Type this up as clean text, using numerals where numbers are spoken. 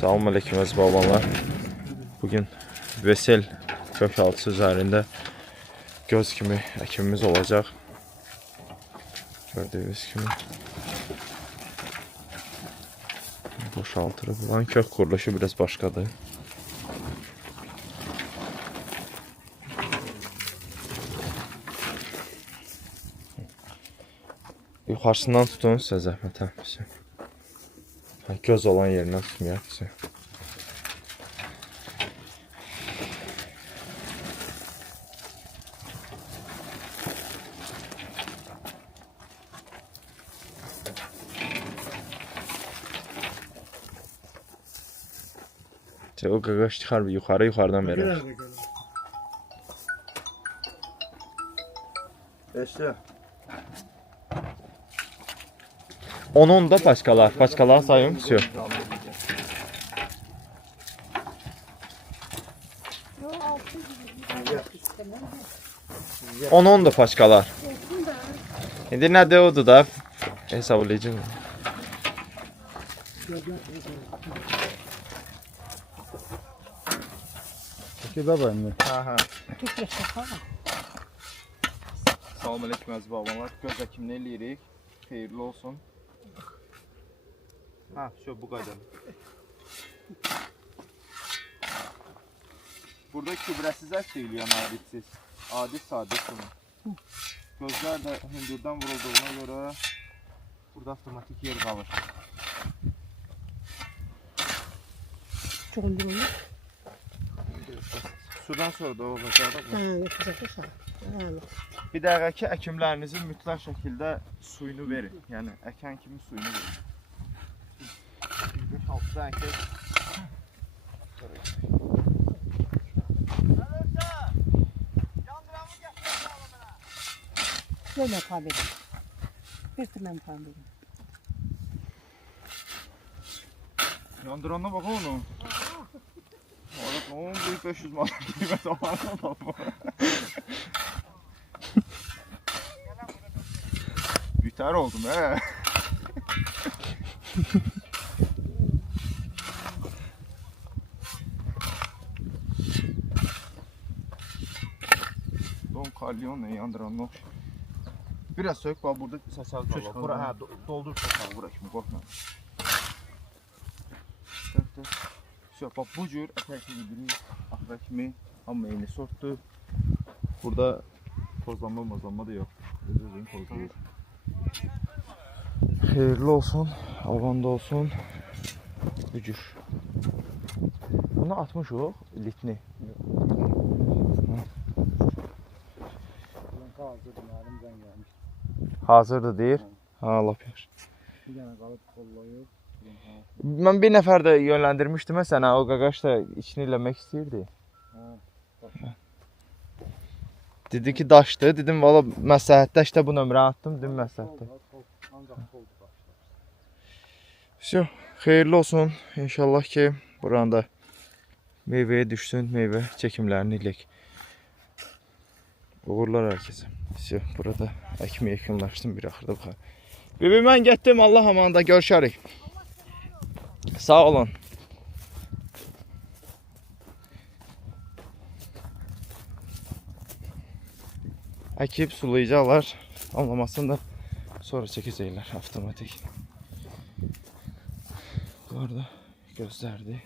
Selamünaleyküm aziz babalar. Bugün Vesel kök altısı üzerinde göz kimi ekimimiz olacak. Gördüğünüz kimi boşaltırıq. Bunların kök kuruluşu biraz başkadır. Yukarısından tutun size zəhmət etməsin. Göz olan yerindən tutmayaq. O qaqaş çıxar bir yuxarıdan verir. İşte. Onun da paçkalar sayım tutuyor. Onun da paçkalar. İndi nədir odur da hesablayacağım. Peki baba mı? Ha. Selamünaleyküm əziz babalar. Göz həkimini eləyirik. Xeyirli olsun. Ha, şu bu kadar. Burada kübrəsiz ət deyiliyor, adidsiz. Adi sade sunu. Gözler de hündürdən vurulduğuna göre burada avtomatik yer kalır. Çok hündür Sudan sonra da olacaq da bu. olur. Bir dəqiqəki əkimlərinizin mütləq şəkildə suyunu verin. Yəni əkən kimi suyunu verin. 5-6 dənə Şöyle tabi. Bir tırnağım tabi. Yandırana bak onu. Onun büyük 500 manat kıymet olan da bu. Biter oldum he. Don Corleone yandıranın okşu. Biraz sök bak burada saçal kalır. Bura ha doldur saçal bura kimi korkma. Dök. Şöyle bak bu cür ətraf kimi axıra kimi amma eyni sortdur. Burada tozlanma da yok. Özün tozlayır. Xeyirli olsun, avanda olsun. Bu cür. Bunu atmış o litni. Hazırdır deyir. Ha lap yaxşı. Bir tane kalıp kollayıp. Mən bir nəfər də yönləndirmişdim sənə, o qaqaş da içini eləmək istəyirdi. Dedi ki daşdı, dedim valla məsləhətdə işte bu nömrə attım, dedim məsləhətdə. Всё, xeyirli olsun. İnşallah ki buranın da meyvəyə düşsün, meyvə çəkimlərini eləyək. Uğurlar hər kəsə. Всё, burada əkməyə yaxınlaşdım bir axırda baxar. Bibi mən getdim, Allah amanında görüşərik. Sağ olun. Əkib sulayacaqlar. Anlamasını da sonra çəkəcəklər avtomatik. Bu arada gözlərdir.